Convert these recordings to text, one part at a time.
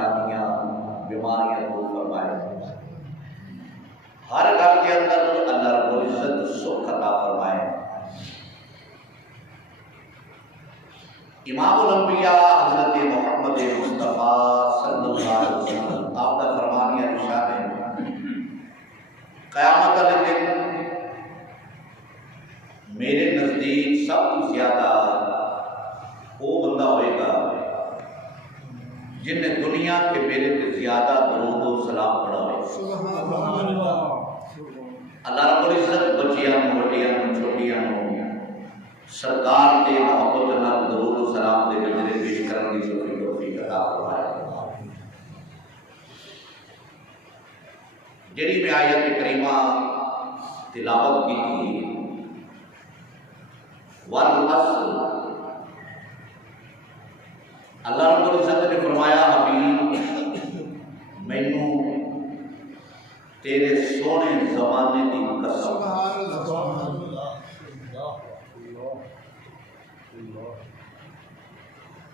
پریشانیاں بیماریاں دور فرمائے. ہر گھر کے اندر اللہ رب العزت سکھ عطا فرمائے. امام الانبیاء حضرت محمد مصطفیٰ صلی اللہ علیہ وسلم آپ کا فرمانیہ ارشاد ہے قیامت والے دن میرے نزدیک سب سے زیادہ وہ بندہ ہوئے گا جن نے دنیا کے میرے سے زیادہ درود و سلام پڑھا ہوئے. اللہ رب العزت بچیاں وڈیاں چھوٹیاں سرکار کے محبت نال درود و سلام دے گجرے پیش کرنے کی توفیق عطا فرمائے. جڑی میں آیت کریمہ تلاوت کی تھی والعصر، اللہ رب العزت نے فرمایا حبیب مینوں تیرے سونے زمانے دی قسم.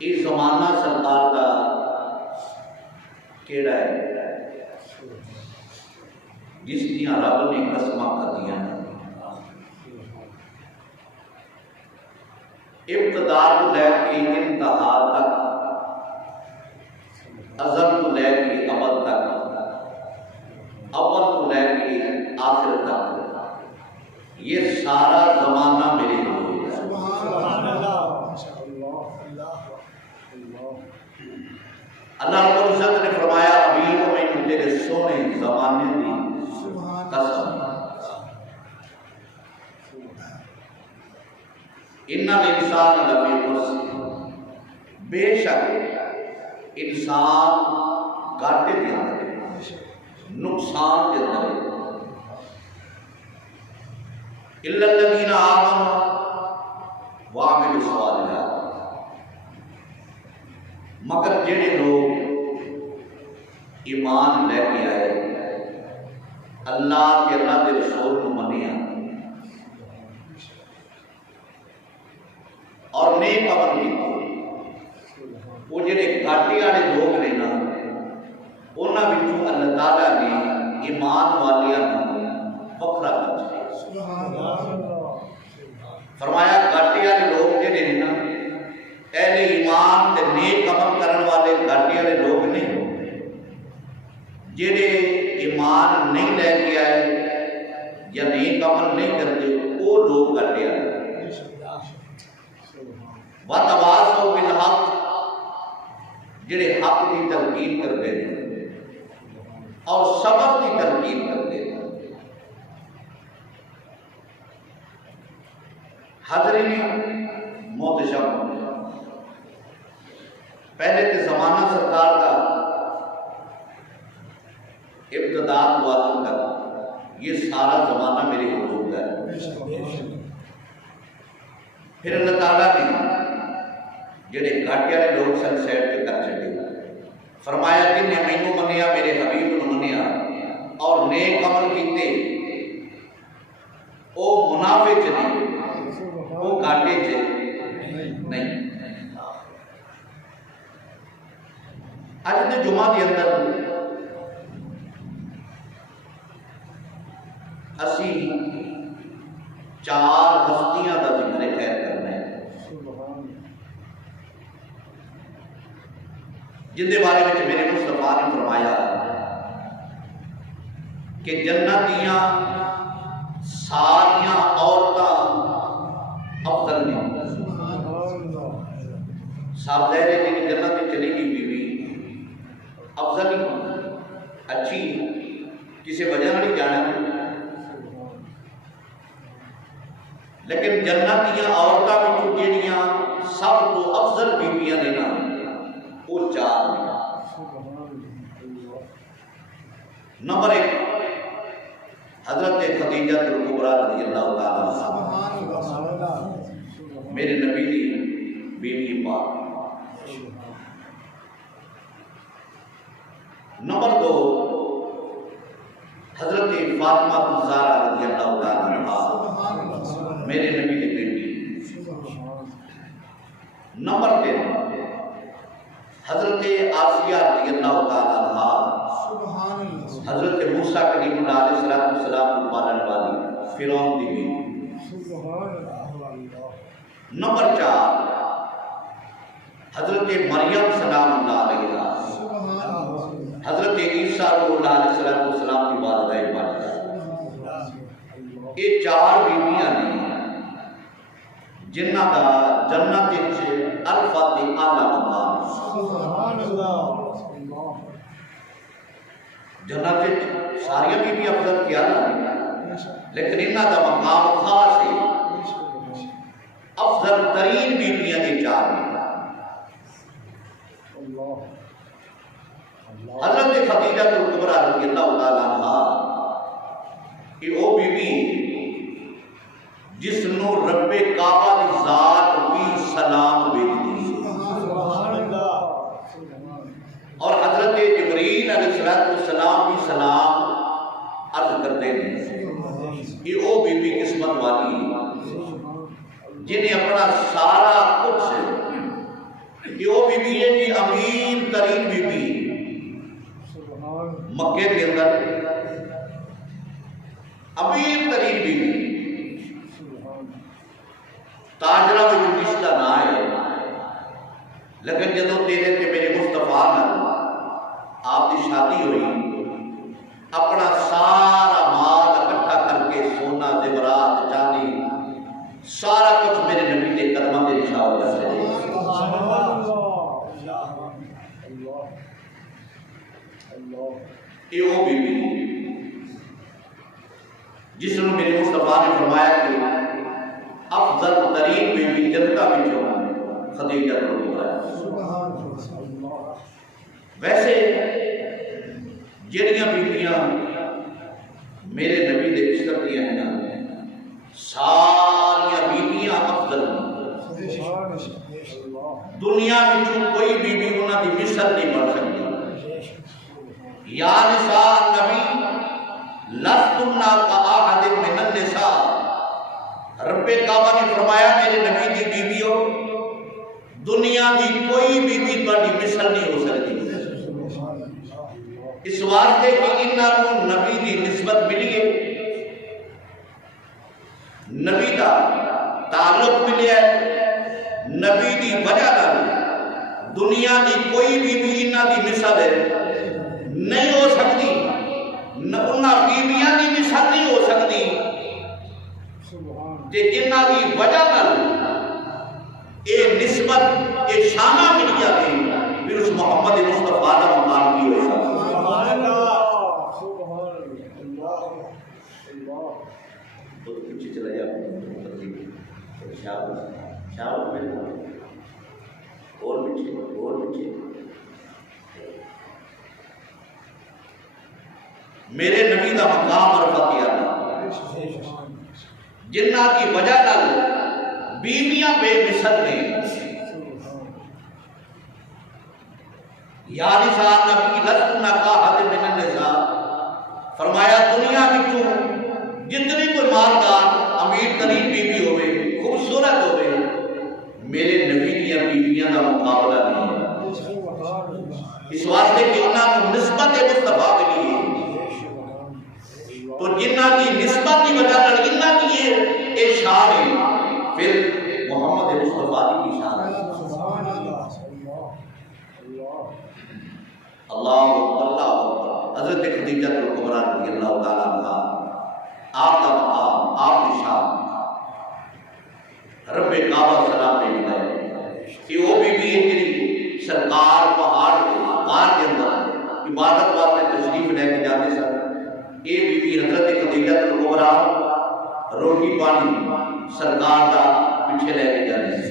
یہ زمانہ سرکار کا کیڑا ہے جس دیا رب نے قسم کھدیاں ابتدا تو لے کے انتہا تک، ازل تو لے کے ابد تک، اول تو لے کے آخر تک، یہ سارا زمانہ میرے لیے ہے. اللہ رب العزت نے فرمایا حبیب میں تیرے سونے زمانے دی قسم ان الانسان لفی خسر، بے شک انسان گھاٹے کے اندر نقصان کے اندر الا الذین آمنوا وعملوا الصالحات، مگر جڑے لوگ ایمان لے کے آئے، اللہ کے اللہ کے رسول کو منیا اور نیک عمل کیتے، وہ جڑے گھاٹے والے لوگ نے نا انہاں وچوں اللہ تعالیٰ نے ایمان والیاں وکھرا کر دیا. فرمایا گھاٹے والے لوگ جڑے نے نا اہل ایمان تے نیک عمل کرن والے گھاٹے والے لوگ نہیں، جڑے ایمان نہیں لے کے آئے یا نیک عمل نہیں کرتے وہ لوگ گھاٹے والے. وَتَوَاصَوْا بِالْحَقِّ، جڑے حق کی تلقین کرتے ہیں اور صبر کی تلقین کرتے ہیں. حضرین محتشم، پہلے کے زمانہ سرکار کا ابتدا و آخر تک یہ سارا زمانہ میرے حضور کا ہے. پھر اللہ تعالیٰ نے جڑے گھاٹے والے لوگ سن سیٹ کے کر چڑے، فرمایا جن نے مینوں منیا میرے حبیب نو منیا اور نیک عمل کیتے او منافع چ نہیں، وہ گھاٹے چ نہیں. اج دے جمعہ کے اندر اسی چار ہستیاں کا ذکر خیر کرنا ہے جن کے بارے میں میرے مصطفیٰ نے فرمایا کہ جنت دیاں ساریاں عورتاں افضل نے. صاحب ظاہر ہے کہ جنت میں چلی گئی بیوی افضل ہی اچھی کسی وجہ نہیں جانا، لیکن جنت دیاں عورتاں وچوں جہڑیاں سب تو افضل بیویاں نے نا وہ چار نے. نمبر 1 حضرت خدیجہ الکبریٰ رضی اللہ تعالیٰ عنہا، میرے نبی دی بیوی پاک. نمبر 2 حضرت فاطمہ الزہرا رضی اللہ تعالیٰ عنہا، میرے نبی کی بیٹی. نمبر 3 حضرت آسیہ رضی اللہ فرعون دی بیوی۔ نمبر 4 حضرت مریم سلام اللہ علیہ، حضرت عیسیٰ روح اللہ علیہ السلام کی والدہ باجدہ۔ یہ 4 بیویاں نے جنہ کا جنت الفاتح اعلیٰ مقام، جنت ساری بیوی افضل کیا لیکن انہاں دا مقام خاص ہے، افضل ترین بیویاں یہ 4 ہیں۔ حضرت خدیجہ کبریٰ رضی اللہ تعالیٰ عنہ کہ وہ بیوی جس نو رب کعبہ دی ذات بھی سلام بھیجتی، اور حضرت جبرائیل علیہ السلام بھی سلام عرض کرتے ہیں کہ وہ بیوی قسمت والی جنہیں اپنا سارا کچھ، کہ وہ بیوی ہے کہ امیر ترین بیوی مکے کے اندر، امیر ترین بیوی، تاجرہ میں رشتہ نہ ہے، لیکن جدو تیرے تے میرے مصطفیٰ نال آپ کی شادی ہوئی، اپنا سارا مال اکٹھا کر کے سونا زیورات چاندی سارا کچھ میرے نبی کے قدموں کے نشان کر رہے ہیں۔ یہ وہ بیوی جس نے میرے مصطفیٰ نے فرمایا کہ افضل ترین بیوی جنتا بچوں خدیجہ کبریٰ۔ ویسے جڑیاں بیویاں میرے نبی دے عزت دیا ہیں ساریاں بیویاں افضل ہیں، دنیا میں کوئی بیوی انہاں دی مثل نہیں بن سکتی۔ یا نساء النبی لستن کاحد من النساء، رب کعبہ نے فرمایا میرے نبی دی بیویوں دنیا دی کوئی بیوی تہاڈی مثل نہیں ہو سکتی، اس واسطے کہ انہاں کو نبی دی نسبت ملی ہے، نبی دا تعلق ملیا ہے، نبی دی وجہ نال دنیا دی کوئی بیوی انہاں دی مثل ہے نہیں ہو سکتی، انہاں بیویاں دی مثل نہیں ہو سکتی کہ جنہاں دی وجہ نال اے نسبت اے شانہ ملی جاتے ہیں، پھر اس محمد مصطفیٰ دا مقام کی ہوئے گا۔ پیچھے چلا جا اور پیچھے میرے نبی دا مقام عرفہ کیا جنہ کی وجہ نال بیویاں بے مثل نے۔ یا نساء النبی لستن کاحد من النساء، فرمایا دنیا وچوں جتنی کوئی مالدار امیر ترین بیوی ہوئے خوبصورت ہوئے میرے نبی دیا بیویاں دا مقابلہ نہیں ہے، اس واسطے کہ انہاں کو نسبت مصطفیٰ ملی ہے، تو جنہ کی نسبت کی وجہ سے انہاں کی یہ شان ہے، پھر محمد مصطفیٰ کی شان ہے۔ اللہ حضرت خدیجہ کبریٰ رضی اللہ تعالیٰ عنہ آپ کا مقام، آپ کی شان رب کعبہ سلام پہ گئے کہ وہ بھی ایک سرکار پہاڑ غار کے اندر عبادت واسطے تشریف لے کے جاتے سر، یہ بھی حضرت خدیجہ کبریٰ روٹی پانی سرکار کا پیچھے لے کے جاتے ہیں۔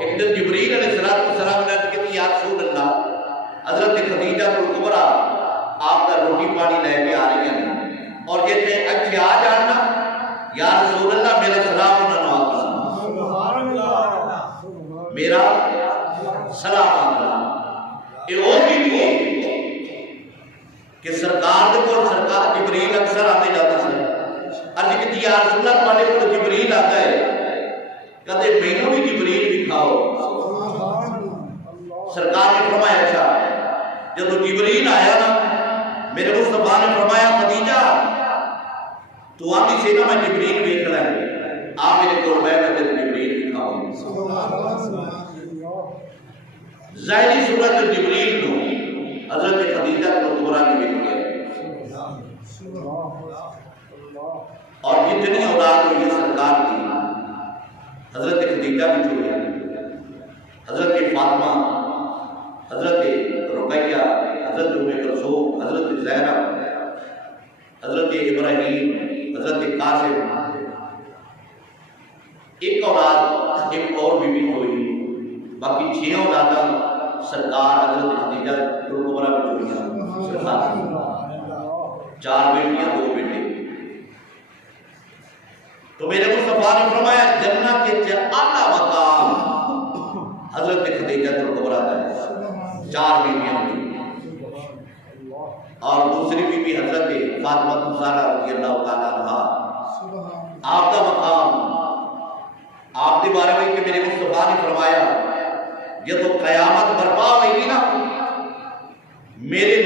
ایک دن جبرائیل علیہ السلام نے کہتی یا رسول اللہ حضرت خدیجہ کبریٰ آپ کا روٹی پانی لے کے آ رہی ہیں اور کہتے ہیں اچھے آ جاننا یا رسول اللہ میرا سلام انہوں نے میرا سلام آتا یہ وہ بھی ہے کہ سرکار دے کو سرکار جبرائیل اکثر آتے جاتا سے عرض کہتی یا رسول اللہ تمہارے کو جبرائیل آتا ہے کہتے مینوں بھی جبرائیل بھی کھاؤ، سرکار نے فرمایا اچھا جب جبرائیل آیا نا میرے مصطفیٰ نے فرمایا خدیجہ تو آتی سے نا میں جبریل ویکھ لیں آ میرے کو میں تیرے جبریل دکھاؤں ظاہری صورت جبریل کو حضرت خدیجہ کو قرآن میں ویکھ گیا اور جتنی اولاد ہوئی سرکار کی حضرت خدیجہ بھی چھوڑی حضرت فاطمہ حضرت رقیہ حضرت ام کلثوم حضرت زینب حضرت ابراہیم حضرت قاسم ایک اولاد ایک اور بیوی ہوئی باقی 6 اولاداں سرکار حضرت خدیجہ کبریٰ میں چھوڑی 4 بیٹیاں 2 بیٹے تو میرے مصطفیٰ نے فرمایا جنت کے اعلیٰ مقام حضرت خدیجہ کبریٰ کا ہے 4 بیویاں ہوئی اور دوسری بیوی حضرت فاطمہ الزہرا رضی اللہ تعالیٰ عنہا آپ کا مقام آپ کے بارے میں کہ میرے مصطفیٰ نے فرمایا جب تو قیامت برپا ہوئی نا میرے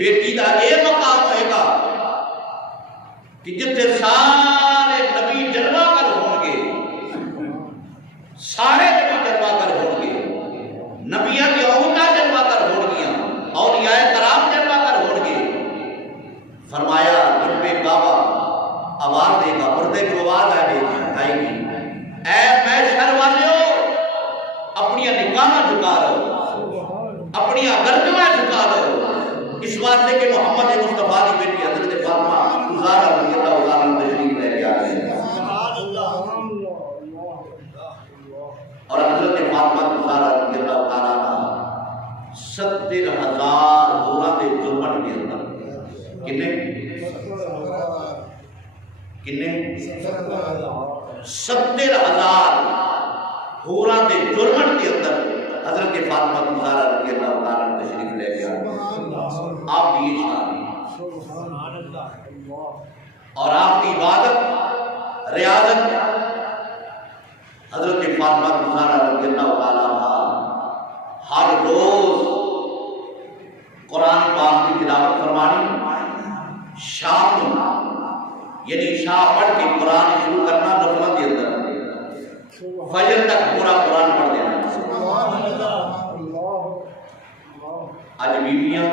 بیٹی کا یہ مقام ہوئے گا کہ جتنے سارے نبی جلوہ کر ہوں گے سارے نبی جلوہ کر ہوں گے نبیاں کی عہدہ جلوہ کر ہوں گیا اولیاء کرام جلوہ کر ہوں گے فرمایا رب کعبہ آواز دے گا پردے کو آواز آئے گی اے محشر والیو اپنی نگاہ جھکا رہو اپنی گردنیں جھکا رہو اس واسطے کہ محمد مصطفیٰ کی بیٹی حضرت فاطمہ الزہرا رضی اللہ تعالیٰ عنہ تشریف لے کے آ گئے اور حضرت فاطمہ الزہرا رضی اللہ تعالیٰ عنہ 70,000 حوراں دے جرمٹ کے اندر کنے 70,000 حوراں دے جرمٹ کے اندر حضرت فاطمہ الزہرا رضی اللہ تعالیٰ عنہ تشریف لے کے آ گئے آپ کی شان اور آپ کی عبادت ریاضت حضرت فاطمہ الزہرا رضی اللہ تعالیٰ عنہ ہر روز قرآن پاک کی تلاوت فرمانی شام یعنی شاہ پڑھ کے قرآن شروع کرنا نفلوں کے اندر فجر تک پورا قرآن پڑھ دینا آج بیویاں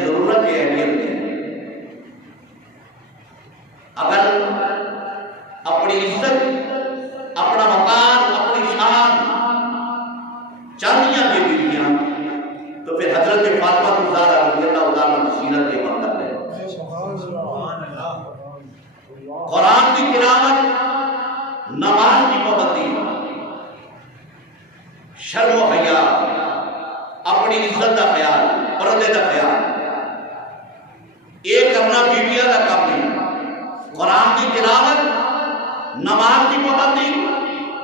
ضرورت ہے اہمیت ہے اگر اپنی عزت اپنا مکان اپنی شان چاندیاں کی بیویاں تو پھر حضرت فاطمہ الزہرا رضی اللہ تعالیٰ عنہ سیرت کے عمل کر لیں قرآن کی تلاوت نماز کی پابندی شرم و حیا اپنی عزت کا خیال پردے کا خیال یہ کرنا بیویاں کا کام نہیں قرآن کی تلاوت نماز کی پابندی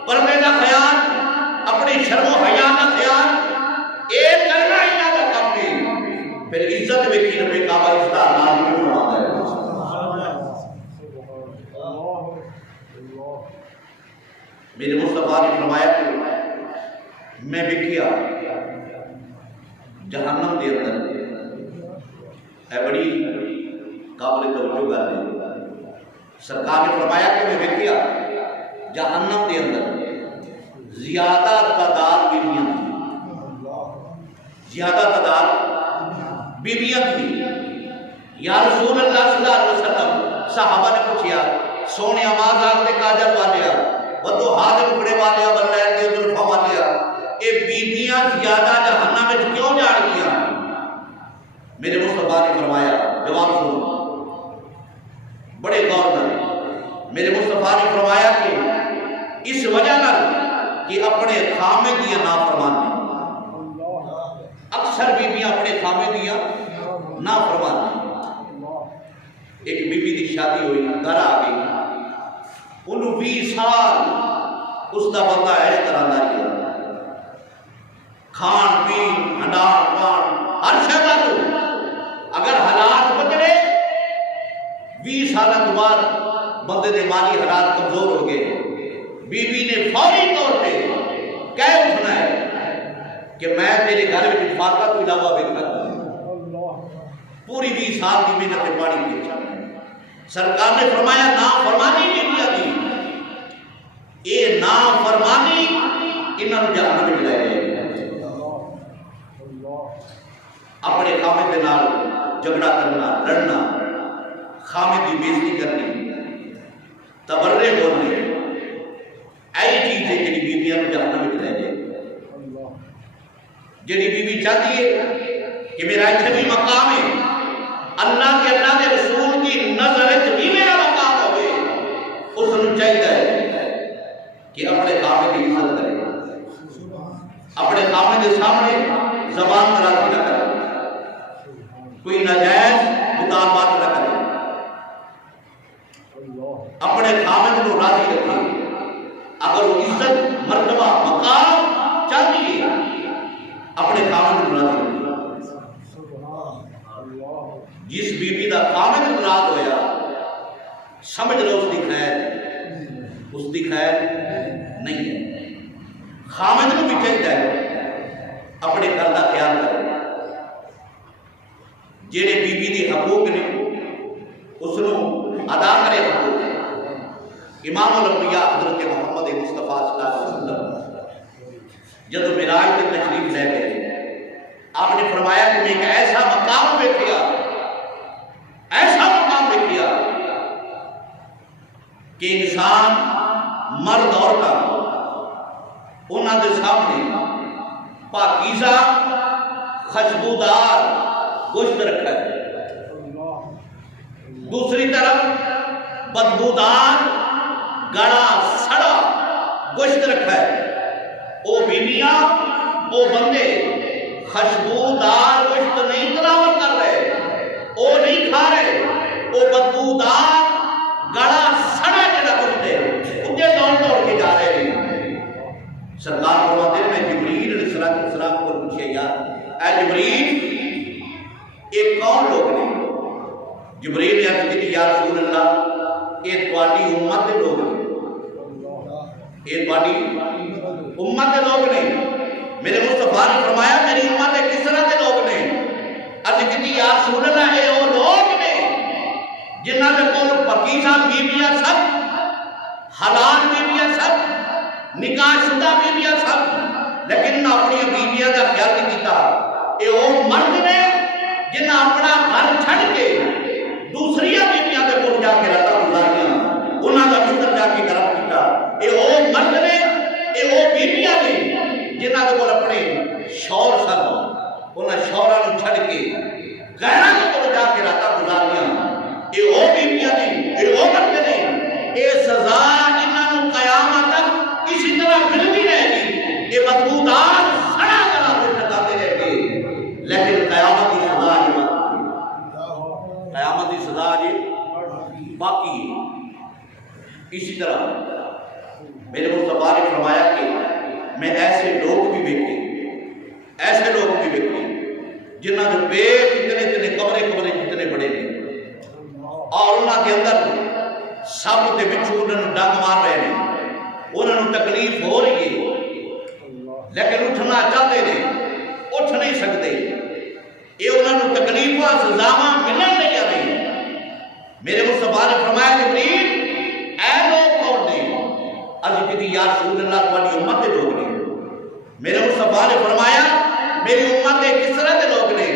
پردے کا خیال اپنی شرم و حیا کا خیال یہ کرنا انہاں کا کام نہیں پھر عزت ویکھی رب کعبہ اس کا نام بھی فرماتا ہے میرے مصطفیٰ نے فرمایا کہ میں ویکھیا جہنم دے اندر ہے بڑی قابل توجہ گل ہے سرکار نے فرمایا کہ میں ویکھیا جہنم دے اندر زیادہ تعداد بیویاں زیادہ تعداد بیویاں تھی یا رسول اللہ صلی اللہ علیہ وسلم صحابہ نے پوچھا سونے آواز آگ دے کاجل والیا وہ تو ہاتھ ٹکڑے والیا بلین کے ظلفہ والیا اے بیویاں زیادہ جہنم میں کیوں جا رہی ہیں میرے مصطفیٰ نے فرمایا جواب سنو بڑے غور کریں میرے مصطفیٰ نے فرمایا کہ اس وجہ نہ کہ اپنے خامے دیا نافرمانی اکثر بیویاں اپنے خامے دیا نافرمانی ایک بیوی دی شادی ہوئی گھر آ گئی انہوں 20 سال اس کا بندہ عیش کرانا کیا کھان پین ہنڈان پان ہر شہدہ تو اگر حالات بدلے 20 سالہ دوبار بندے دے مالی حالات کمزور ہو گئے بیوی نے فوری طور پہ کہہ اٹھنا ہے کہ میں تیرے گھر میں فاقہ تو علاوہ بکتا پوری 20 سال کی محنت پانی کی سرکار نے فرمایا نافرمانی بیٹیاں دی اے نافرمانی انہاں جہنم وچ لے جائے گی۔ اپنے خامد دے نال جھگڑا کرنا، لڑنا، خامد کی بےزتی کرنی، تبرے بولنے، ایسی چیز ہے جڑی بیویاں نوں جہنم وچ لے جائے گی۔ جڑی بیوی چاہتی ہے کہ میرا اتنے بھی مقام ہے، اللہ کے رسول کی نظر بھی میرا مقام ہوئے، اس نے چاہیے کہ اپنے خامد کی عزت کرے، اپنے خامد کے سامنے زبان درازی نہ کرے، کوئی ناجائز مطالبات نہ کرے، اپنے خامد کو راضی رکھے۔ اگر وہ عزت مرتبہ مقام چاہتی ہے اپنے خامد کو راضی رکھے۔ جس بیوی کا خامد ناراض ہویا سمجھ لو اس کی خیر نہیں ہے۔ خامد کو بھی چاہیے اپنے گھر کا خیال کرے، جڑے بیوی دی حقوق نے اس نو ادا کرے حقوق۔ امام الانبیاء حضرت محمد مصطفیٰ صلی اللہ علیہ وسلم جب معراج تے تشریف لے گئے، آپ نے فرمایا کہ میں ایک ایسا مقام دیکھیا، ایسا مقام دیکھیا کہ انسان مرد عورتاں انہاں دے سامنے پاکیزہ خوشبودار گوشت رکھا ہے، دوسری طرف بدبودار گڑا سڑا گوشت رکھا ہے۔ او بیویاں او بندے خوشبودار گوشت نہیں تناول کر رہے، او نہیں کھا رہے، او بدبودار گڑا سڑا جڑا گوشت ہے انہیں دوڑ کے جا رہے ہیں۔ سرکار فرماتے ہیں میں جبریل علیہ السلام کو پوچھے یار اے جبریل یہ کون لوگ نے؟ جبریل نے عرض کی یا رسول اللہ یہ تواڈی امت دے لوگ نے، یہ تواڈی امت دے لوگ نے۔ میرے مصطفیٰ نے فرمایا میری امت دے کس طرح دے لوگ نے؟ عرض کی یا رسول اللہ یہ وہ لوگ نے جنہاں دے کول پاکیزہ بیویاں سب، حلال بیویاں سب، نکاح شدہ بیویاں سب، لیکن اپنی بیویاں کا خیال نہیں کیتا۔ یہ وہ مرد نے جنہاں اپنا گھر چھڑ کے دوسری بیویاں کے کول جا کے راتاں گزاریاں، انہاں دا بستر جا کے گرم کیتا۔ یہ وہ مرد نے، یہ وہ بیویاں نے جنہاں کے کول اپنے شوہر سن، انہاں شوہراں نوں چھڑ کے غیراں کے کول جا کے راتاں گزاریاں۔ یہ وہ بیویاں نے، یہ وہ مرد نے، یہ سزا انہاں نوں قیامت تک اسی طرح ملتی رہے گی۔ یہ بدبودار سڑا گلا گوشت کھاتے رہے گے، لیکن قیامت کی سزا قیامت کی سزا باقی ہے۔ اسی طرح میرے مصطفیٰ نے فرمایا کہ میں ایسے لوگ بھی دیکھے، ایسے لوگ بھی دیکھے جنہاں نے پیٹ اتنے کمرے جتنے بڑے نے، اور انہاں کے اندر سب کے بچھو انہوں نے ڈنگ مار رہے ہیں، انہوں نے تکلیف ہو رہی ہے لیکن اٹھنا چاہتے ہیں، اٹھ نہیں سکتے۔ یہ انہوں نے تکلیفہ سزاواں ملن نہیں آتی۔ میرے مصطفیٰ نے فرمایا جبریل اے لوگ کون نے؟ عرض کی یا رسول اللہ تمہاری امت کے لوگ نے۔ میرے مصطفیٰ نے فرمایا میری امت کے کس طرح کے لوگ نے؟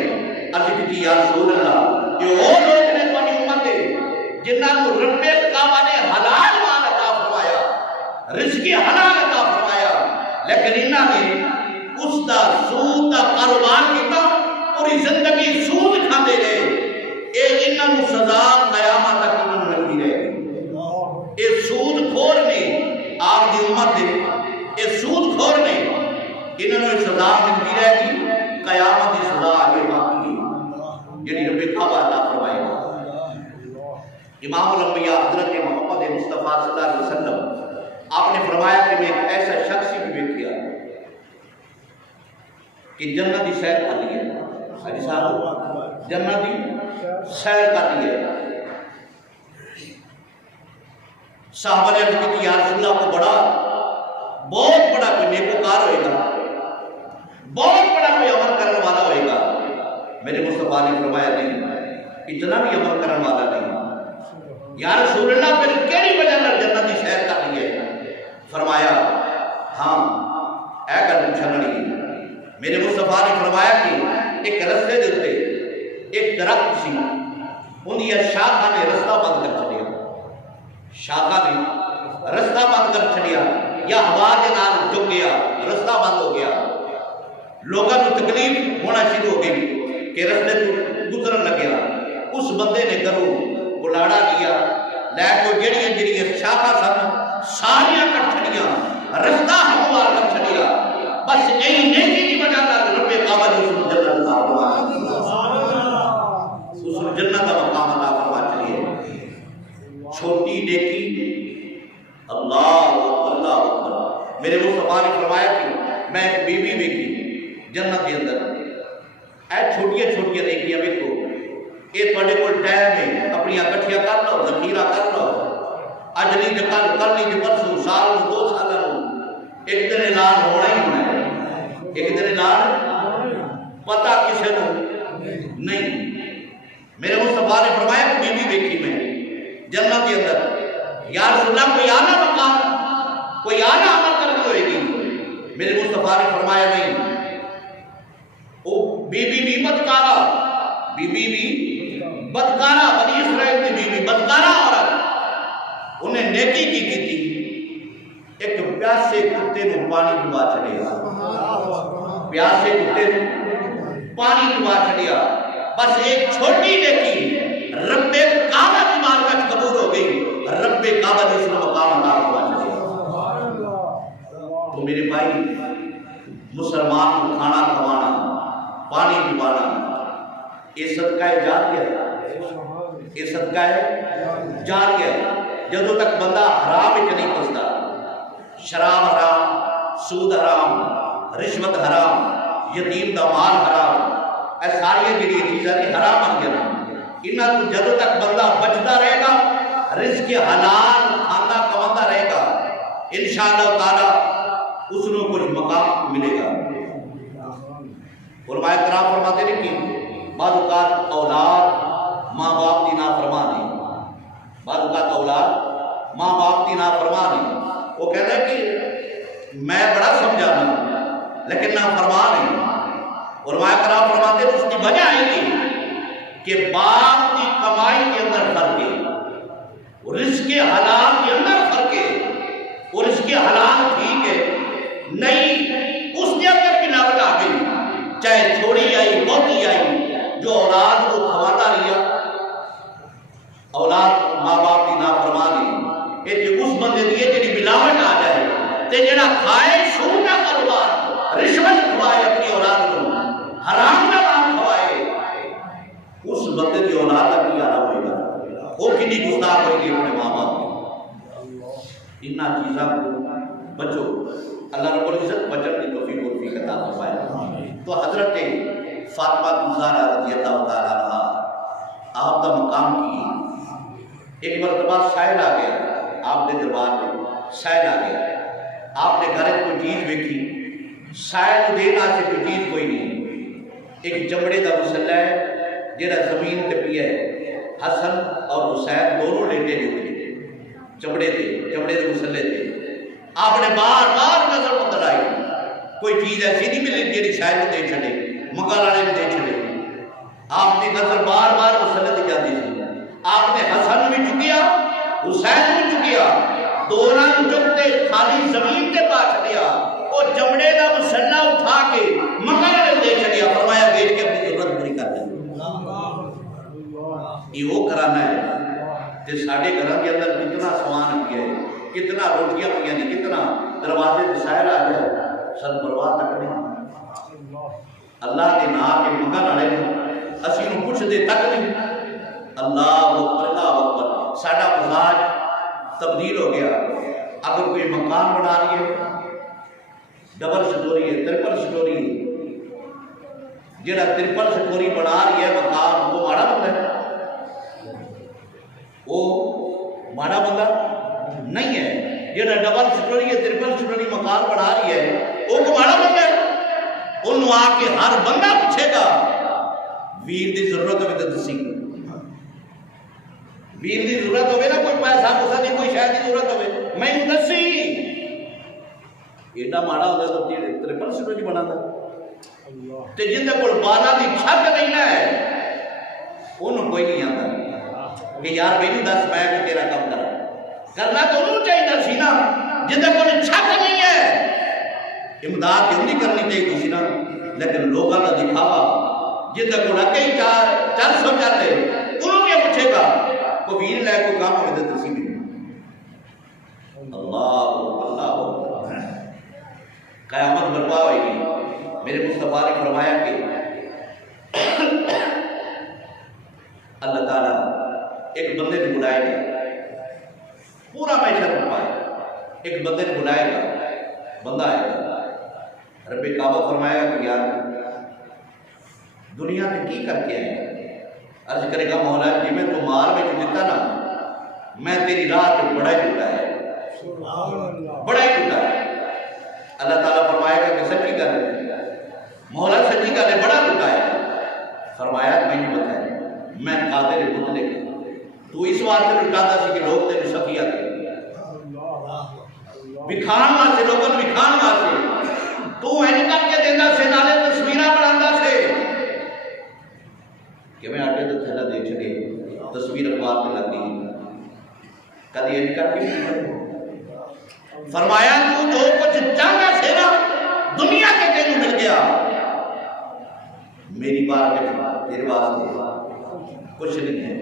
عرض کی یا رسول اللہ یہ وہ لوگ نے تمہاری امت کے جنہاں کو رب کعبہ نے حلال مال عطا فرمایا، رزق حلال عطا فرمایا، لیکن انہاں نے اس دا سود دا کاروبار کیتا، پوری زندگی سود کھاتے رہے۔ اے انہاں نوں سزا قیامت تک انہاں نوں ملتی رہے گی۔ اے سود خور نے آپ دی امت دے، اے سود خور نے انہاں نوں سزا ملتی رہے گی، قیامت دی سزا آگے باقی ہے جڑی رب کعبہ عطا فرمائے گا۔ امام الانبیاء حضرت محمد مصطفیٰ صلی اللہ علیہ وسلم آپ نے فرمایا کہ میں ایک ایسا شخص بھی دیکھا کہ جنت کی سیر کر لی ہے، حاجی صاحب جنت کی سیر کر لی ہے۔ صحابہ نے عرض کی یا رسول اللہ کو بہت بڑا کوئی نیکوکار ہوئے گا، بہت بڑا کوئی عمل کرنے والا ہوئے گا۔ میرے مصطفیٰ نے فرمایا نہیں، اتنا بھی عمل کرنے والا نہیں، یا رسول اللہ پھر کیڑی وجہ نال جنت کی سیر کر لی ہے؟ فرمایا ہاں اے گل پوچھن والی میرے مصطفیٰ نے فرمایا کہ ایک رستے دے اوتے ایک درخت سی ان دی شاخاں نے رستہ بند کر چھڈیا، شاخاں نے رستہ بند کر چھڈیا یا ہوا دے نال جھک گیا، رستہ بند ہو گیا، لوگاں نوں تکلیف ہونا شروع ہو گئی کہ رستے تو گزرن لگیا۔ اس بندے نے کرو بلاڑا لیا لے کے جڑیاں شاخاں سن ساریاں کٹ چھڈیاں، رستہ ہموار کر چھڈیا، بس یہی نیکی کی وجہ نال رب کعبہ نے اس جنت عطا فرما اس جنت کا مقام عطا فرما چلیے۔ چھوٹی نیکی اللہ اکبر۔ میرے مصطفیٰ نے فرمایا کہ میں ایک بی بی دیکھی جنت کے اندر، اے چھوٹیاں چھوٹیاں نیکیاں ویکھو، یہ تواڈے کول ٹائم ہے، اپنی اکٹھیاں کر لو، ذخیرہ کر لو، اج نہیں تے کل نہیں تے پرسوں، سال نوں 2 سالاں نوں ایک دن اعلان ہونا ہی ہونا ہے، ایک دن اعلان پتہ کسے نوں نہیں۔ میرے مصطفیٰ نے فرمایا کہ بی بی دیکھی میں جنت کے اندر، یا رسول اللہ کوئی اعلیٰ مقام کوئی اعلیٰ عمل کرنی ہوئے گی؟ میرے مصطفیٰ نے فرمایا نہیں، وہ بی بی بدکارا، بی بی بدکارا، بنی اسرائیل کی بی بی بدکارا عورت، انہیں نیکی کی تھی، ایک پیاسے کتے نوں پانی پوا چھڈیا، پیاسے کتے نوں پانی پوا چھڈیا، بس ایک چھوٹی نیکی رب کعبہ کی بارگاہ قبول ہو گئی، رب کعبہ نے اس مقام عطا فرما چھڈیا۔ تو میرے بھائی مسلمان کو کھانا کھوانا، پانی پوانا، یہ صدقہ جاریہ ہے، یہ صدقہ جاریہ ہے۔ جدوں تک بندہ حرام وچ نہیں پھسدا، شراب حرام، سود حرام، رشوت حرام، یتیم دا مال حرام، اے ساری جڑی چیزاں نے حرام بن گئے، انہاں تو جدوں تک بندہ بچتا رہے گا، رزق حلال کھاتا کماتا رہے گا، انشاءاللہ تعالی اس نو کچھ مقام ملے گا۔ علماء کرام فرماتے ہیں کہ بعض اوقات اولاد ماں باپ کی نافرمان ہے، بعض اوقات اولاد ماں باپ کی نافرمان ہے، وہ کہتا ہے کہ میں بڑا سمجھانا لیکن نافرمان ہے۔ علماء کرام فرماتے ہیں اس کی وجہ ہے کہ باپ کی کمائی کے اندر فرق ہے، رزق حلال کے اندر فرق ہے، اور رزق حلال ٹھیک ہے نہیں، اس کے اندر ملاوٹ آ گئی، چاہے تھوڑی آئی بہتی آئی، جو اولاد کو کھواتا رہیا، اولاد ماں باپ کی نافرمانی ہے، اس بندے دی جڑی ملاوٹ آ جائے تے جڑا کھائے شروع نہ کاروبار رشوت کھوائے اپنی اولاد کو، حرام نہ مال کھوائے، اس بندے کی اولاد کا کیا حال ہوئے گا، وہ کتنی گستاخ ہوئے گی اپنے ماں باپ کی۔ انہاں چیزاں کو بچو، اللہ رب العزت بچن کی توفیق و توفیق عطا فرمائے۔ تو حضرت فاطمہ زہرا رضی اللہ تعالیٰ عنہا آپ کا مقام کی، ایک مرتبہ سائل آ گیا آپ کے دربار میں، سائل آ گیا، آپ نے گھر کوئی چیز دیکھی، سائل دینا سے کوئی چیز کوئی نہیں، ایک چمڑے کا مسلح ہے جہاں زمین تے پیا ہے، حسن اور حسین دونوں لیٹے ہوئے چمڑے دے مسلح تھے، آپ نے بار بار نظر مندر آئی، کوئی چیز ایسی نہیں ملی جیڑی شاید دے چھڑے، مگر والے نے دے چھڑے، آپ کی نظر بار بار مسلح تے جاتی تھی، آپ نے حسن بھی چکیا حسین بھی چکیا، دونوں چکتے خالی زمین کے پاس چھڑیا، وہ چمڑے کا مسلح اٹھا کے مگر والے دے چھڑیا، فرمایا بیچ کے اپنی ضرورت پوری کر دیں۔ یہ وہ کرانا ہے کہ ساڑھے گھروں کے اندر کتنا سامان پیا ہے، کتنا روٹیاں پیا ہیں، کتنا دروازے دسائر آ جائے، سن پرواہ تک نہیں، اللہ کے نام کے مگر والے نے اسی نو کچھ دے تک نہیں۔ اللہ اکبر اللہ اکبر، ساڈا مزاج تبدیل ہو گیا، اگر کوئی مکان بنا رہی ہے ڈبل سٹوری ہے، ٹرپل سٹوری ہے، جڑا ٹرپل سٹوری بنا رہی ہے مکان، وہ ماڑا بندہ ہے، وہ ماڑا بندہ نہیں ہے، جڑا ڈبل سٹوری ہے ٹرپل سٹوری مکان بنا رہی ہے وہ ماڑا بندہ ہے، انہوں آ کے ہر بندہ پوچھے گا ویر دی ضرورت ہوئے تو دسی، ویر کی ضرورت ہوئے نا، کوئی پیسہ پوسا دی کوئی شاید کی ضرورت ہوئے میں دسی ایڈا ماڑا ہوتا تو ٹرپل سٹوج بنا تھا تے جن دے کول بالا دی چھت نہیں ہے انہوں کوئی نہیں آتا کہ یار میری دس میں کہ تیرا کم کرا کرنا تو انہوں چاہیے سی نا جن دے کول چھت نہیں ہے امداد کیوں نہیں کرنی چاہیے سی نا لیکن لوگوں کا دکھاوا جن دے کول اکے ہی چل سو چل لے انہوں کیا پوچھے گا کو ویر لے کو کام ہوئے دے تسی بھی اللہ قیامت برپا ہوئی گی میرے مصطفیٰ نے فرمایا کہ اللہ تعالیٰ ایک بندے نے بلائے گا پورا معاشر پائے ایک بندے نے بلائے گا بندہ آئے گا رب کعبہ فرمائے گا کہ یار دنیا میں کی کر کے آئے عرض کرے گا مولا جی میں تو مال میں دیتا نا میں تیری راہ پہ بڑا ہی ٹوٹا ہے بڑا ہی ٹوٹا ہے اللہ تعالیٰ فرمائے گا کہ سچی کر ہے مولا سچی کر ہے بڑا ٹوٹا ہے فرمایا کہ میں نہیں بتایا میں قادر مطلق تو اس واسطے لٹاتا سی کہ لوگ تیرے سخی آتے بکھان واسطے لوگوں نے بکھان واسطے تو این کر کے دینا سے نالے تصویرہ بڑھاندہ سے کہ میں آٹے تو تھیلا دیکھ چکے تصویر اخبار میں لگ گئی کدی این کر کے فرمایا تو جو کچھ چاہتا سے نا دنیا کے تینوں مل گیا میری بات میں تیرے واسطے کچھ نہیں ہے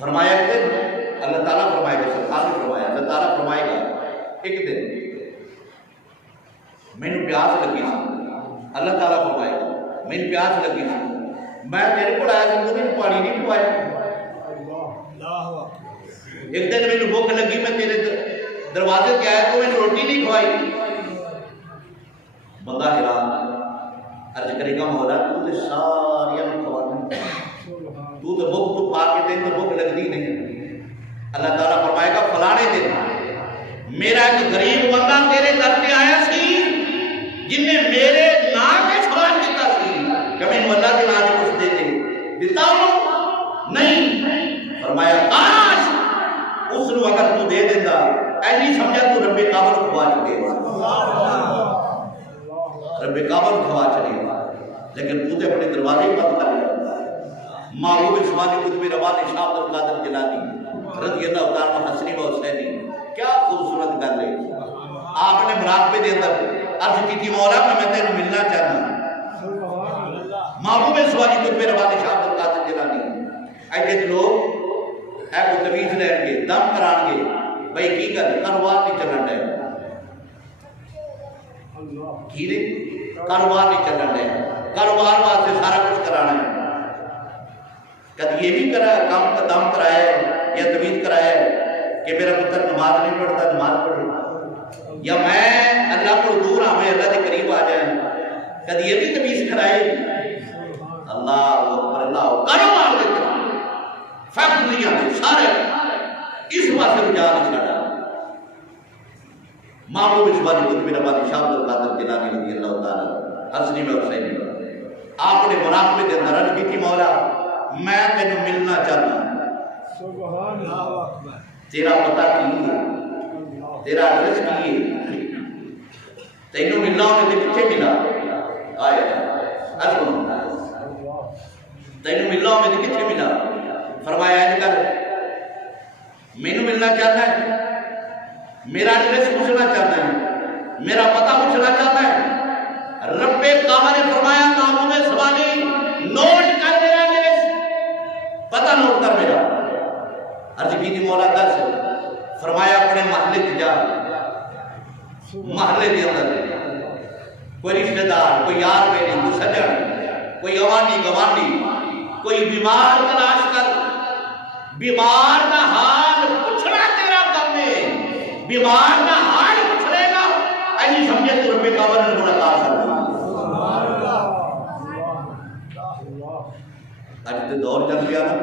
فرمایا ایک دن اللہ تعالیٰ فرمائے گا سرکار نے فرمایا اللہ تعالیٰ فرمائے گا ایک دن میں نے پیاس لگی سی اللہ تعالیٰ فرمائے گا میں نے پیاس لگی سی میں تیرے کو آیا تو نے پانی نہیں پوایا ایک دن میں نے بھوک لگی میں تیرے دروازے کے آیا تو میں نے روٹی نہیں کھوائی بندہ حیران عرض کرے گا مولا تو تے ساریا میں کھوانا تو بھوک تو پا کے دن تو بھوک لگتی نہیں اللہ تعالیٰ فرمائے گا فلانے دن میرا ایک غریب بندہ تیرے در پہ آیا سی جن نے میرے نام کے سوال کیتا سی کہ میں اللہ کے نام کچھ دے دے دیتا ہوں نہیں فرمایا کاش اس نے اگر تو دے دیتا ایسی سمجھا تو رب کعبہ کھوا چکے رب کعبہ کھوا چلے لیکن تو تے اپنے دروازے بند کر لیا محبوب عثمانی قطب ربانی شاہ عبد القادر جیلانی رضی اللہ تعالیٰ حسنی و حسینی کیا خوبصورت گل ہے آپ نے مراقبے دے اندر عرض کی تھی مولا میں تیرے ملنا چاہنا محبوب عثمانی قطب ربانی شاہ عبد القادر جیلانی ایسے لوگ اے کو تمیز لین گے دم کران گے بھائی کی کر کاروبار نہیں چلن رہے کی نہیں کاروبار نہیں چلن رہے کاروبار واسطے سارا کچھ کرانا ہے کدی یہ بھی کرا کام کا دم کرایا یا تمیز کرایا کہ میرا پتر نماز نہیں پڑھتا نماز پڑھو یا میں اللہ کو دور ہاں میں اللہ کے قریب آ جائیں کدی یہ بھی تمیز کرائے اللہ اکبر اللہ کاروبار دیتے فیکٹریاں میں سارے اس واسطے رجا نہیں چھڑا محبوب عثمانی قطب ربانی شاہ عبد القادر جیلانی رضی اللہ تعالیٰ حسنی میں حسینی آپ نے مراقبے کے اندر عرض کی تھی مولا میں تینوں ملنا چاہتا ہوں تیرا پتہ کی ہے تیرا ایڈریس کی ہے تینوں ملنا ہونے سے کچھے ملا آیا تینوں ملنا ہونے سے کچھے ملا فرمایا ہے کر مینوں ملنا چاہتا ہے میرا ایڈریس پوچھنا چاہتا ہے میرا پتہ پوچھنا چاہتا ہے رب کعبہ نے فرمایا محبوب عثمانی نوٹ کر میرا ایڈریس پتہ نوٹ کر میرا عرض کی تھی مولا دس فرمایا اپنے محلے کی جا محلے کے اندر کوئی رشتہ دار کوئی یار میری کوئی سجن کوئی اوانی گوانی کوئی بیمار تلاش کر بیمار کا حال پوچھنا تیرا کم ہے بیمار کا حال پوچھنے گا ایسی سمجھے تو رب کعبہ نے ملاقات کر آج تو دور چل گیا نا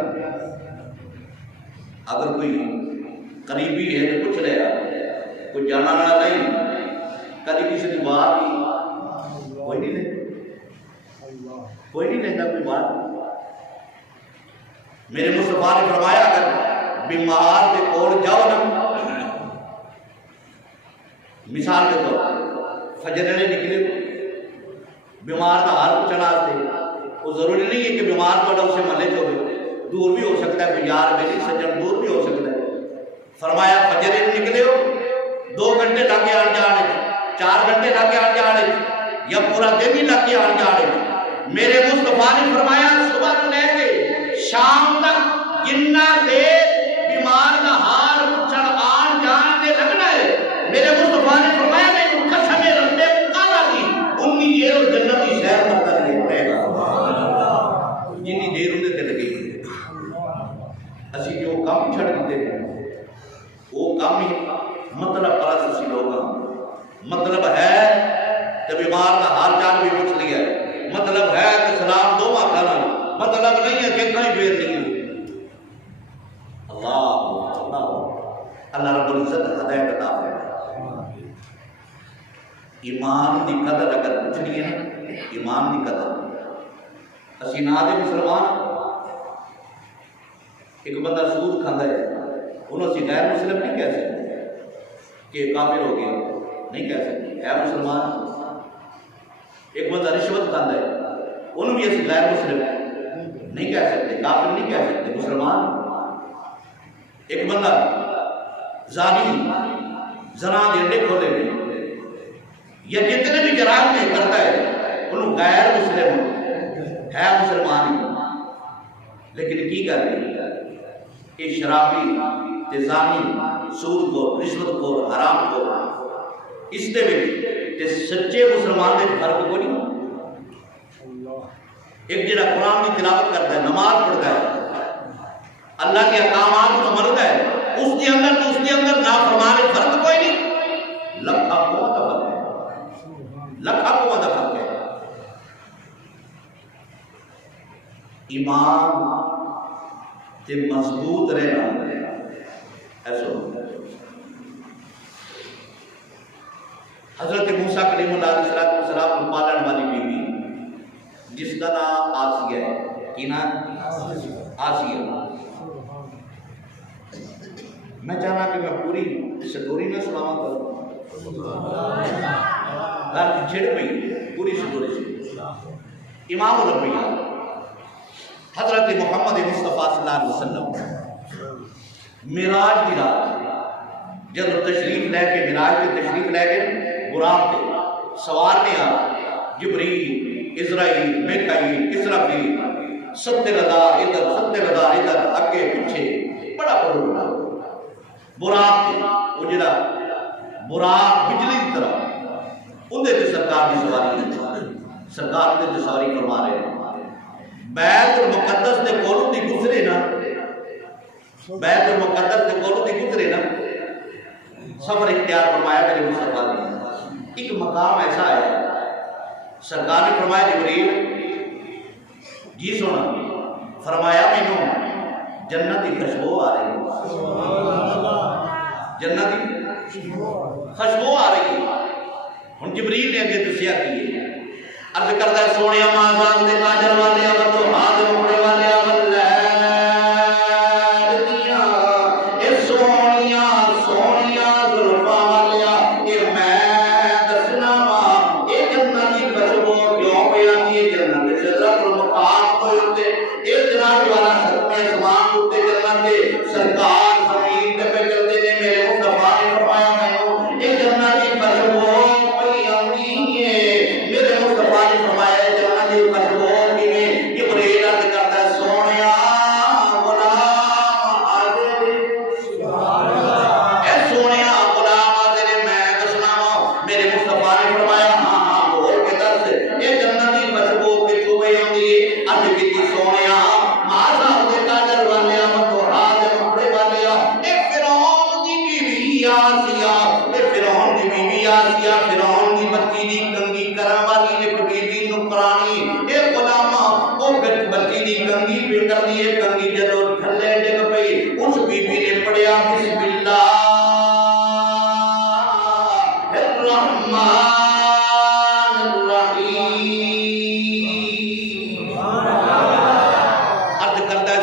اگر کوئی قریبی ہے تو پوچھ لیا کوئی جانا نہ نہیں کدی کسی کی بات کوئی نہیں لیتا کوئی نہیں لیتا کوئی بات میرے مصطفیٰ نے فرمایا اگر بیمار کے کول جاؤ نا، مثال کے طور فجر نے نکلے بیمار کا حال پوچھنا آتے، وہ ضروری نہیں ہے کہ بیمار تو اسے محلے چ ہوئے، دور بھی ہو سکتا ہے، کوئی یار میری سجن دور بھی ہو سکتا ہے۔ فرمایا فجر نے نکلے ہو 2 گھنٹے لگ کے آن جانے، 4 گھنٹے لگ کے آن جانے، یا پورا دن ہی لگ کے آن جانے، میرے مصطفیٰ نے فرمایا صبح کو لے کے شام تک جنہ دیر بیمار کا حال پوچھن آن جان سے لگنا ہے، میرے مصطفیٰ نے فرمایا میں قسم رب کعبہ کی انی دیر اور جنت کی سیر کرتا رہے گا، جنی دیر انہیں تے لگے گی۔ اسی جو کام چھڑ دیتے ہیں وہ کام ہی مطلب پرست اسی لوگاں، مطلب ہے کہ بیمار کا حال چال بھی پوچھ لیا، مطلب ہے کہ سلام دو ماں کھانا، مطلب نہیں ہے کہ کہیں بیر نہیں ہے۔ اللہ رب العزت ہدایت عطا فرمائے۔ ایمان دی قدر اگر پوچھنی ہے نا، ایمان دی قدر اسی نہ دے مسلمان، ایک بندہ سود کھاندا ہے انہوں اسی غیر مسلم نہیں کہہ سکتے کہ کافر ہو گیا، نہیں کہہ سکتے ہے مسلمان۔ ایک بندہ رشوت کھاندا ہے انہوں بھی اسی غیر مسلم نہیں کہہ سکتے، کافر نہیں کہہ سکتے، مسلمان۔ ایک بندہ زانی زنا دے اڈے کھولے گئے یا جتنے بھی جرائم میں کرتا ہے انہوں غیر مسلم ہے، مسلمان ہی، لیکن کی کر رہی ہے یہ شرابی تے زانی سود کو رشوت کو حرام کو اس دے وچ تے سچے مسلمان دے فرق کو نہیں۔ ایک جڑا قرآن کی تلاوت کرتا ہے، نماز پڑھتا ہے، اللہ کے احکامات کو منتا ہے، اس کے اندر تو اس کے اندر نافرمانی فرق کوئی نہیں، لکھا کو فرق ہے، لکھا کو فرق ہے۔ ایمان تے مضبوط رہنا ایسا حضرت موسیٰ کلیم اللہ علیہ السلام کو پالن والی بی بی جس کا نام آسیہ ہے، کی نام آسیہ۔ میں چاہنا کہ میں پوری سٹوری میں سناواں کروں، گل چھڑ پئی پوری سٹوری سے۔ امام الانبیاء حضرت محمد مصطفیٰ صلی اللہ علیہ وسلم معراج کی رات جب تشریف لے کے معراج کی تشریف لے کے غلام تھے سوارنے آ جبریل اسرائیل میکائیل اسرافیل 70,000 ادھر 70,000 ادھر اگے پیچھے بڑا بڑا براق تھے، وہ جڑا براق بجلی کی طرح اندھے تے سرکار کی سواری ہے، سرکار اندھے تے سواری فرما رہے ہیں۔ بیت المقدس دے کولوں دی گزرے نا، بیت المقدس دے کولوں دی گزرے نا، سفر اختیار فرمایا میرے مصطفیٰ نے۔ ایک مقام ایسا ہے سرکار نے فرمایا جبریل جی سونا، فرمایا مینوں جنت کی خوشبو آ رہی ہے، جنت کی خوشبو آ رہی ہے۔ ہن جبریل نے اگے دسیا کی ہے، عرض کرتا ہے سونیا ماں دے کاجر والے تو ہاتھ مکڑے والے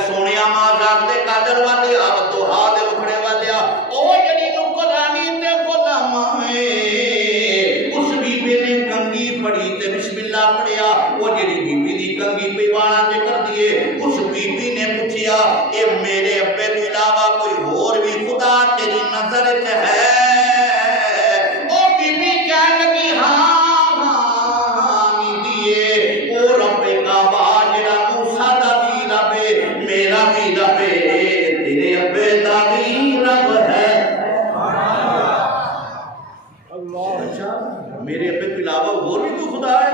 سونیا دیا. وہ جڑی بی بی دی کنگھی پہ والا تے کر دیے, اس بی بی نے پوچھیا اے میرے ابے تو علاوہ کوئی اور بھی خدا تیری نظر وچ ہے؟ او بی بی کہن لگی ہاں دیے, او رب کعبہ جڑا موسیٰ دا بھی رب ہے, میرا بھی رب ہے, تیرے ابے دا بھی رب ہے. اچھا میرے ابے کے علاوہ اور بھی کوئی خدا ہے؟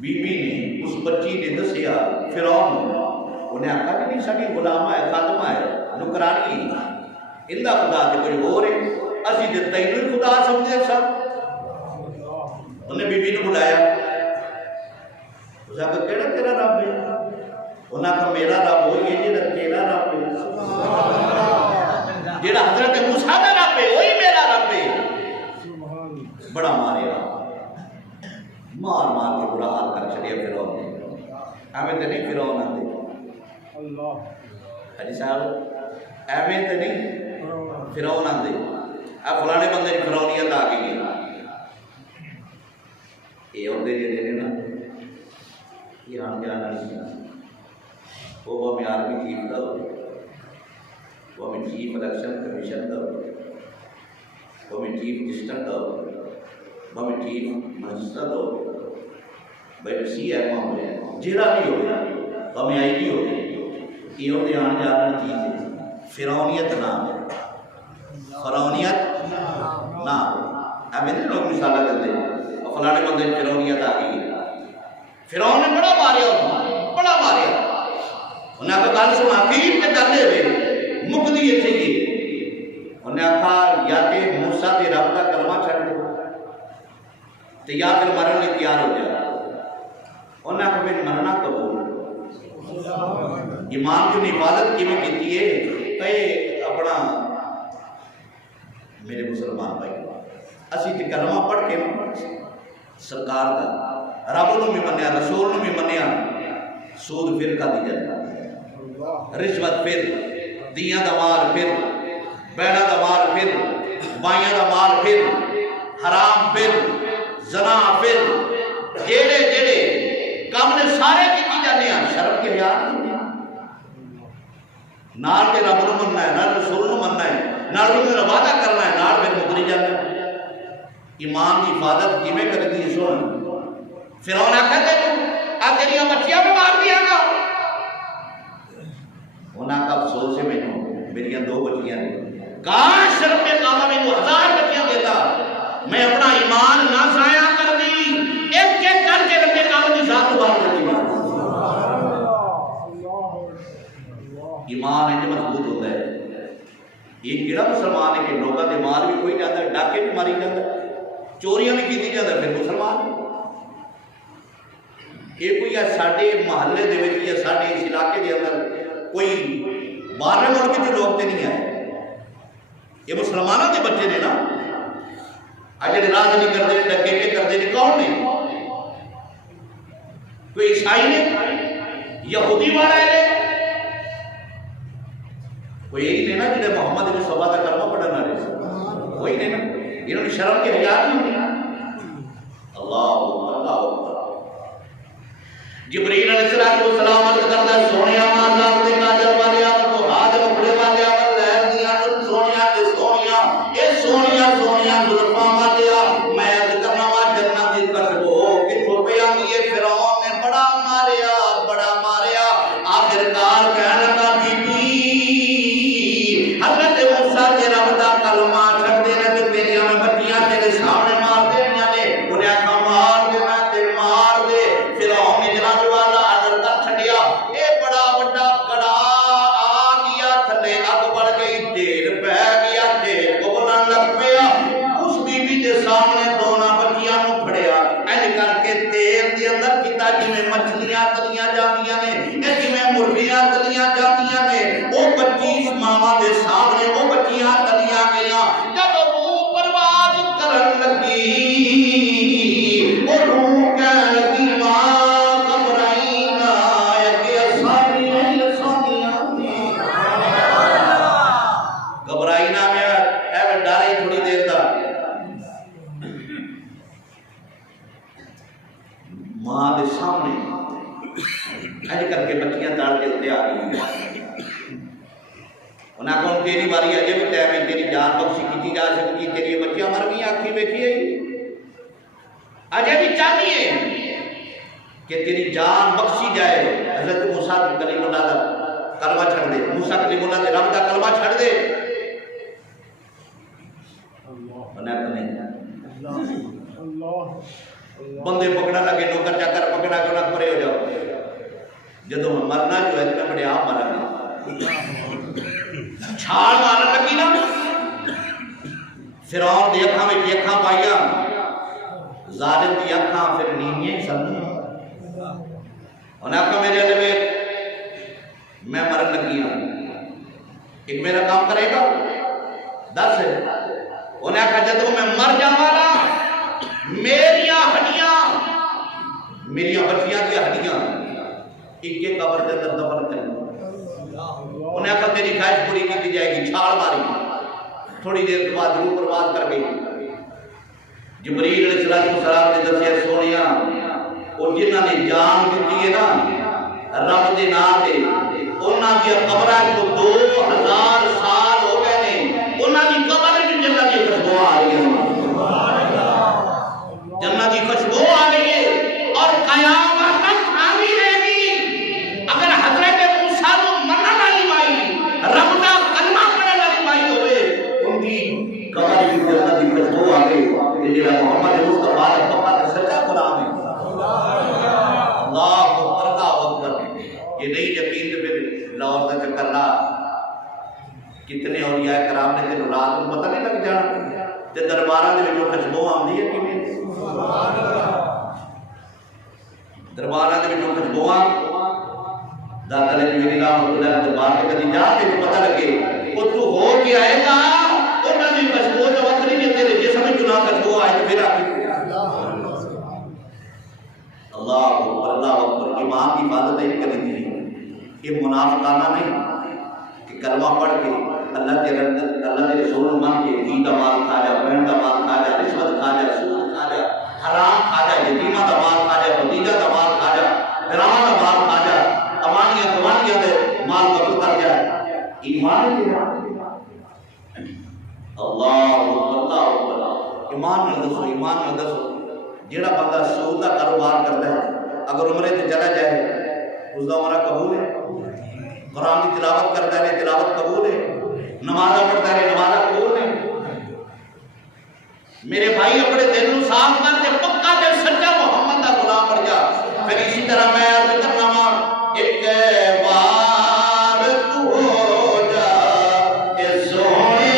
بی بی نے اس بچی نے دسیا فرعون, انہیں آکھا کہ نہیں ساڈی غلامہ ہے, خادمہ ہے, نکرانی, اندہ خدا تے کوئی اور ہے, اسی تے تینوں ہی خدا سمجھے سب. انہیں بی بی نے بلایا, اس نے کہا کیڑا تیرا رب ہے؟ انہیں کہا میرا رب وہی ہے جیڑا تیرا رب ہے, جیڑا حضرت موسیٰ دا رب ہے وہی میرا رب ہے. بڑا ماریا, مار مار کے برا حال کر چڑیا فرعون نے. ایویں تے نہیں فرعون آندے حاجی صاحب, ایویں تے نہیں فرعون آندے فلانے بندے کی فرعونیت آ گئی ہے. یہ ہوندے جڑے نے نا یہ آن جان والی وہ میں آرمی چیف دا ہو, وہ میں چیف الیکشن کمیشن دا ہو, وہ میں چیف جسٹر دا ہو, وہ میں چیف منسٹر دا ہو, بھائی سی ایم ہوئے جیڑا بھی ہو, وہ میں آئی ڈی ہو, یہ ہوندے آن جان والی چیز ہے. فرعونیت نام ہے, فرعونیت نام. ایویں نہیں لوگ مثالہ دیتے فلانے بندے فرعونیت آ گئی ہے. فرعون نے بڑا ماریا, بڑا ماریا. انہیں کہا گل سن آخیر تے کر دے وے مکدی اتنے ہی. انہیں کہا یا کہ موسیٰ دے رب دا کلمہ چھڈ دے تے یا پھر مرن لئی تیار ہو جا. انہیں کہا پھر مرنا قبول. ایمان کی حفاظت کیویں کیتی ہے کہ اپنا میرے مسلمان بھائی اسی تے کلمہ پڑھ کے سرکار دا رب نو بھی منیا, رسول نو بھی منیا, سود پھر کا دی جاتا, رشوت پھر, دیاں دا مال پھر, بیڑا دا مال پھر, بائیاں دا مال پھر, حرام پھر, زنا پھر, جیڑے جیڑے کام نے سارے کی جانے ہیں. شرم کی حیات نہیں نال کے رب نو مننا ہے, نال رسول نو مننا ہے, نال انہوں نے وعدہ کرنا ہے, نال پھر مکری جانا ہے. ایمان کی حفاظت کیویں کر دی سن. فرعون آکھا تے آ تیریاں مچھیاں بھی مار دیا گا. انہاں کا افسوس ہے مینوں میریاں 2 بچیاں نے, کاش رب کعبہ میں 1000 بچیاں دیتا, میں اپنا ایمان نہ ضائع کر دی. ایک ایک کر کے رب کعبہ کی ذات باہر کرتی. ایمان انج مضبوط ہوتا ہے. یہ کیڑا مسلمان ہے کہ لوگوں کے مال بھی کوئی جاتا ہے, ڈاکے بھی ماری جاتا ہے, چوریاں بھی کی جاتا ہے, پھر مسلمان. یہ کوئی ساڈے محلے دے وچ یا ساڈے اس علاقے دے اندر کوئی باہر ملک کے لوگ تے نہیں آئے, یہ مسلمانوں کے بچے نے نا. اجے راز نہیں کرتے, ڈکے کے کرتے نے, کون نے؟ کوئی عیسائی نے, یہودی والا ہے, کوئی یہی نے نا جنہیں محمد مصطفیٰ کا کلمہ پڑھنے والے, وہی نے نا. انہوں نے شرم کے حیا نہیں ہوئی. اللہ اللہ. جبریل علیہ السلام عرض کرتا سونیا ماں دے کاجل والے آور تو ہاتھ مکڑے والے آور لہر دیا سونیا تے سونیا, اے سونیا سونیا زلفاں والے آ, میں عرض کرنا وا جنت دی قصب ہو کتھوں پہ آندی ہے. فرعون نے بڑا ماریا, بڑا ماریا. آخرکار کہنے لگا بی بی حضرت موسیٰ دے رب دا کلمہ چھڈ دینا تے تیریاں میں بچیاں تیرے سامنے مار دینیاں نے. انہیں آکھا مار دینا تے مار دے. فرعون نے جناب والا آڈر کر چھڈیا. اے بڑا بڑا ماں کے سامنے اج کر کے بچیاں تڑ کے اتنے آ گئی انہیں آخو تیری باری اجے بھی ٹائم ہے تیری جان بخشی کی جا سکتی تیری بچیاں مر گئی آخی بیٹھی اجے بھی چاہیے کہ تیری جان بخشی جائے حضرت موسیٰ کلیم اللہ کا کلمہ چھڑ دے موسیٰ کلیم اللہ کے رب کا کلمہ چھڑ دے بندے پکڑا لگے نوکر چاکر پکڑا کے انہیں پرے ہو جاؤ جدو میں مرنا جو ہے میں بڑے آپ مرا چھاڑ مارن لگی نا فرعون دی اکھاں وچ اکھاں پائیا ظالم دی اکھاں پھر نیویاں ہی سن انہیں آخا میرے علیہ میں مرن لگی ہوں ایک میرا کام کرے گا 10 انہیں آخا جدو میں مر جاوانا میریاں ہڈیاں میریاں بچیاں دیا ہڈیاں ایک کے قبر کے اندر دفن کریں انہیں آخا تیری خواہش پوری کی جائے گی چھاڑ ماری تھوڑی دیر کے بعد روح پرواز کر گئی جبریل علیہ السلام نے دسیا سونیا اور جنہاں نے جان دیتی ہے نا رب دے نام تے انہاں دی قبراں کو 2000 سال ہو گئے نے انہاں دی قبر وچ جنت دی خوشبو آ رہی ہے جنت دی خوشبو آ رہی ہے اور قیامت تک آتی رہے گی اگر حضرت موسیٰ کو منع والی مائی رب دا کلمہ پڑھنے والی مائی ہوئے ان کی قبر وچ جنت دی خوشبو آ گئی کہ جڑا محمد مصطفیٰ کا پاپا کا سچا غلام ہے اللہ اکبر یہ نہیں یقین پہ لاہور کا چکر لا کتنے اولیاء کرام نے تینوں رات کو پتہ نہیں لگ جانا تے درباراں دے وچوں خوشبو آندی ہے کیویں درباراں دے وچوں خوشبو داتا علی میری رحمۃ اللہ دربار تے کدی جا کے پتہ لگے او تو ہو کے آئے گا انہاں دی خوشبو جو وکری ہے تیرے جسم وچ نہ خوشبو آئے تے پھر آ اللہ اکبر ایمان کی حفاظت نہیں کرنی تھی یہ منافقانہ نہیں کہ کلمہ پڑھ کے اللہ کے رسول مان کے دین کا مال کھا جا بہن کا مال کھا جا رشوت کھا جا سود کھا جا حرام کھا جا یتیمہ کا مال کھا جا بھتیجا کا مال کھا جا گراں کا مال کھا جا امانیاں گوانیاں دے مال قبول کر جائے ایمان اللہ اکبر ایمان نہ دسو جیڑا بندہ سود کا کاروبار کرتا ہے اگر عمرے تے چلا جائے اس کا عمرہ قبول ہے قرآن کی تلاوت کرتا ہے تلاوت قبول ہے نماز پڑھتا ہے نماز قبول ہے میرے بھائی اپنے دل کو صاف کر کے پکا تے سچا محمد کا غلام بن جا پھر اسی طرح میں عرض کرنا وا ایک بار تو ہو جا اے سونے